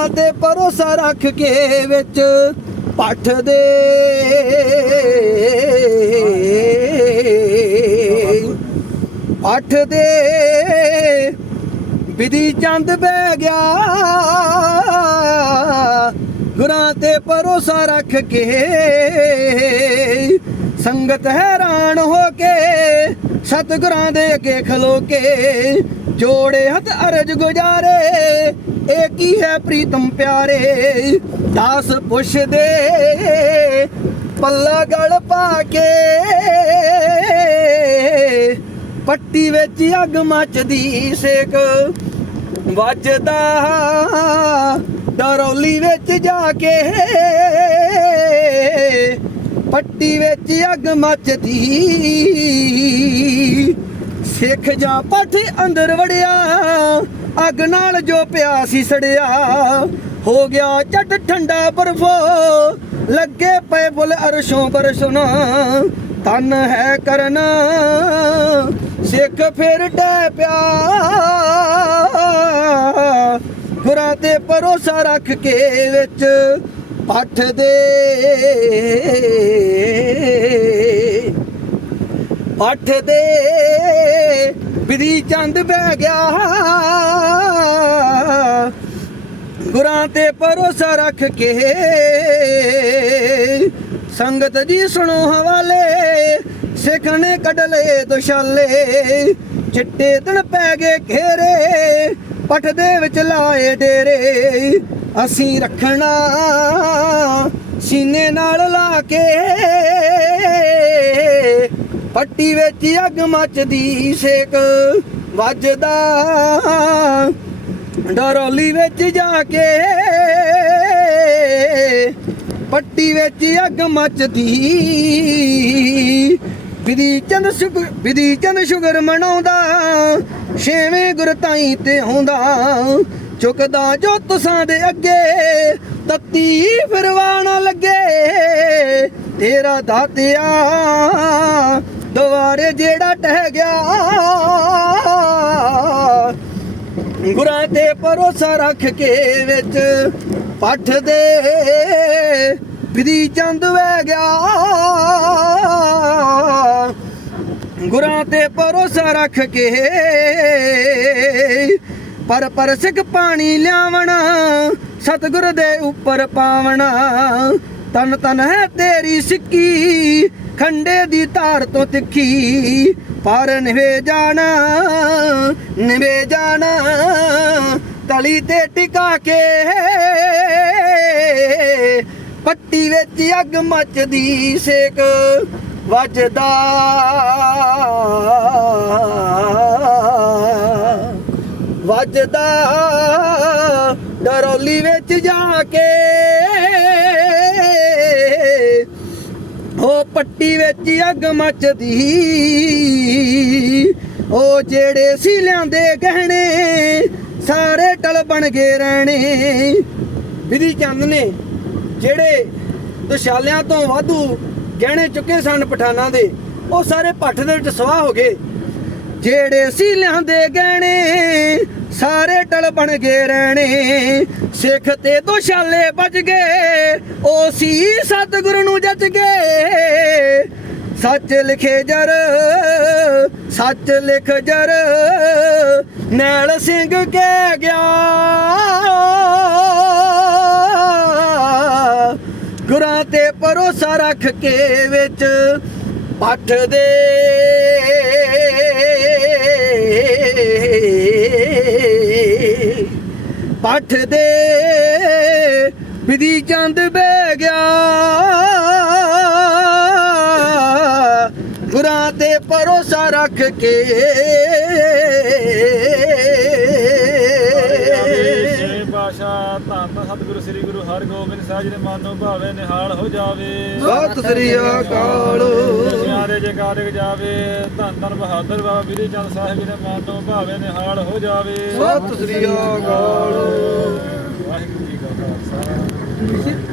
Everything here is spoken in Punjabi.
ਗੁਰਾਂ ਤੇ ਭਰੋਸਾ ਰੱਖ ਕੇ ਵਿੱਚ ਪੱਠ ਦੇ। ਪੱਠ ਦੇ। ਵਿਧੀ ਚੰਦ ਬਹਿ ਗਿਆ। ਗੁਰਾਂ ਤੇ ਭਰੋਸਾ ਰੱਖ ਕੇ ਸੰਗਤ ਹੈਰਾਨ ਹੋ ਕੇ ਸਤਿਗੁਰਾਂ ਦੇ ਅੱਗੇ ਖਲੋ ਕੇ ਜੋੜੇ ਹੱਥ ਅਰਜ ਗੁਜਾਰੇ, ਇਹ ਕੀ ਹੈ ਪ੍ਰੀਤਮ ਪਿਆਰੇ? ਦਾਸ ਪੁੱਛਦੇ, ਪੱਲਾ ਗਲ ਪਾ ਕੇ, ਪੱਟੀ ਵਿੱਚ ਅੱਗ ਮੱਚਦੀ ਸੇਕ। ਵੱਜਦਾ ਡਰੌਲੀ ਵਿੱਚ ਜਾ ਕੇ, ਪੱਟੀ ਵਿੱਚ ਅੱਗ ਮੱਚਦੀ ਸਿੱਖ ਜਾ ਪੱਠ ਅੰਦਰ ਵੜਿਆ, ਅੱਗ ਨਾਲ ਜੋ ਪਿਆ ਸੀ ਸੜਿਆ। ਹੋ ਗਿਆ ਚੱਟ ਠੰਡਾ ਬਰਫੋ, ਲੱਗੇ ਪਏ ਬੁਲ ਅਰਸ਼ੋਂ ਬਰਸਣਾ ਤਨ ਹੈ ਕਰਨਾ, ਸਿੱਖ ਫਿਰ ਡੈ ਪਿਆ। ਗੁਰਾਂ ਤੇ ਭਰੋਸਾ ਰੱਖ ਕੇ ਵਿੱਚ ਪੱਠ ਦੇ। ਪੱਠ ਦੇ ਵਿਧੀ ਚੰਦ ਬਹਿ ਗਿਆ। ਗੁਰਾਂ ਤੇ ਭਰੋਸਾ ਰੱਖ ਕੇ ਸੰਗਤ ਜੀ ਸੁਣੋ ਹਵਾਲੇ, ਸਿੱਖ ਨੇ ਕੱਢ ਲਏ ਦੁਸ਼ਾਲੇ, ਚਿੱਟੇ ਦਿਨ ਪੈ ਗਏ ਘੇਰੇ, ਪੱਠ ਦੇ ਵਿੱਚ ਲਾਏ ਡੇਰੇ। ਅਸੀਂ ਰੱਖਣਾ ਸੀਨੇ ਨਾਲ ਲਾ ਕੇ ਪੱਟੀ ਵਿੱਚ ਅੱਗ ਮੱਚਦੀ ਸੇਕ ਵੱਜਦਾ। ਡਰੋਲੀ ਵਿੱਚ ਜਾ ਕੇ ਪੱਟੀ ਵਿੱਚ ਅੱਗ ਮੱਚਦੀ। ਵਿਧੀ ਚੰਦ ਸ਼ੁਗਰ ਵਿਧੀ ਚੰਦ ਸ਼ੁਗਰ ਮਨਾਉਂਦਾ, ਛੇਵੇਂ ਗੁਰ ਤਾਈ ਤੇ ਆਉਂਦਾ। ਚੁੱਕਦਾ ਜੋ ਤੁਸਾਂ ਦੇ ਅੱਗੇ, ਤੱਤੀ ਫਿਰਵਾਣਾ ਲੱਗੇ। ਤੇਰਾ ਦਾਤਿਆ ਦੁਆਰੇ ਜਿਹੜਾ ਟਹਿ ਗਿਆ। ਗੁਰਾਂ ਤੇ ਭਰੋਸਾ ਰੱਖ ਕੇ ਵਿੱਚ ਪੱਠ ਦੇ ਵਿਧੀ ਚੰਦ ਵਹਿ ਗਿਆ। ਗੁਰਾਂ ਤੇ ਭਰੋਸਾ ਰੱਖ ਕੇ ਪਰ ਪਰ ਸਿੱਖ ਪਾਣੀ ਲਿਆਵਣਾ, ਸਤਿਗੁਰ ਦੇ ਉੱਪਰ ਪਾਵਣਾ। ਤਨ ਤਨ ਹੈ ਤੇਰੀ ਸਿੱਕੀ, ਖੰਡੇ ਦੀ ਧਾਰ ਤੋਂ ਤਿੱਖੀ। ਪਰ ਨਿਵੇ ਜਾਣਾ ਨਿਵੇ ਜਾਣਾ, ਤਲੀ ਤੇ ਟਿਕਾ ਕੇ। ਪੱਟੀ ਵਿੱਚ ਅੱਗ ਮੱਚਦੀ ਸੇਕ ਵੱਜਦਾ। ਵੱਜਦਾ, ਡਰੋਲੀ ਵਿੱਚ ਜਾ ਕੇ। ਪੱਟੀ ਵਿੱਚ ਅੱਗ ਮੱਚਦੀ। ਉਹ ਜਿਹੜੇ ਸੀ ਲਿਆਂਦੇ ਗਹਿਣੇ, ਸਾਰੇ ਟਲ ਬਣ ਗਏ ਰਹਿਣੇ। ਵਿਧੀ ਚੰਦ ਨੇ ਜਿਹੜੇ ਦੁਸ਼ਾਲਿਆਂ ਤੋਂ ਵਾਧੂ ਗਹਿਣੇ ਚੁੱਕੇ ਸਨ ਪਠਾਨਾਂ ਦੇ, ਉਹ ਸਾਰੇ ਪੱਠ ਦੇ ਵਿੱਚ ਸਵਾਹ ਹੋ ਗਏ। ਜਿਹੜੇ ਸੀ ਲਿਆਂਦੇ ਗਹਿਣੇ ਸਾਰੇ ਟਲ ਬਣ ਗਏ ਰਹਿਣੇ। ਸਿੱਖ ਤੇ ਦੁਸ਼ਾਲੇ ਬਚ ਗਏ, ਉਹ ਸੀ ਸਤਿਗੁਰੂ ਨੂੰ ਜੱਜ ਗਏ। ਸੱਚ ਲਿਖੇ ਜਰ, ਸੱਚ ਲਿਖ ਜਰ ਨੈਲ ਸਿੰਘ ਕਹਿ ਗਿਆ। ਗੁਰਾਂ ਤੇ ਭਰੋਸਾ ਰੱਖ ਕੇ ਵਿੱਚ ਪੱਠ ਦੇ। ਪੱਠ ਦੇ ਵਿਧੀ ਚੰਦ ਬਹਿ ਗਿਆ ਗੁਰਾਂ ਤੇ ਭਰੋਸਾ ਰੱਖ ਕੇ ਧੰਨ ਸਤਿਗੁਰੂ ਸ੍ਰੀ ਗੁਰੂ ਹਰਗੋਬਿੰਦ ਸਾਹਿਬ ਜੀ ਦੇ ਮਨ ਭਾਵੇ ਨਿਹਾਲ ਹੋ ਜਾਵੇ। ਸਤਿ ਸ੍ਰੀ ਅਕਾਲ। ਦੇ ਜਗਾਰਕ ਜਾਵੇ ਧੰਨ ਧੰਨ ਬਹਾਦਰ ਬਾਬਾ ਵੀਰੇ ਚੰਦ ਸਾਹਿਬ ਜੀ ਦੇ ਮਨ ਭਾਵੇ ਨਿਹਾਲ ਹੋ ਜਾਵੇ। ਸਤਿ ਸ੍ਰੀ ਅਕਾਲ। ਵਾਹਿਗੁਰੂ ਜੀ ਕਾ ਖਾਲਸਾ।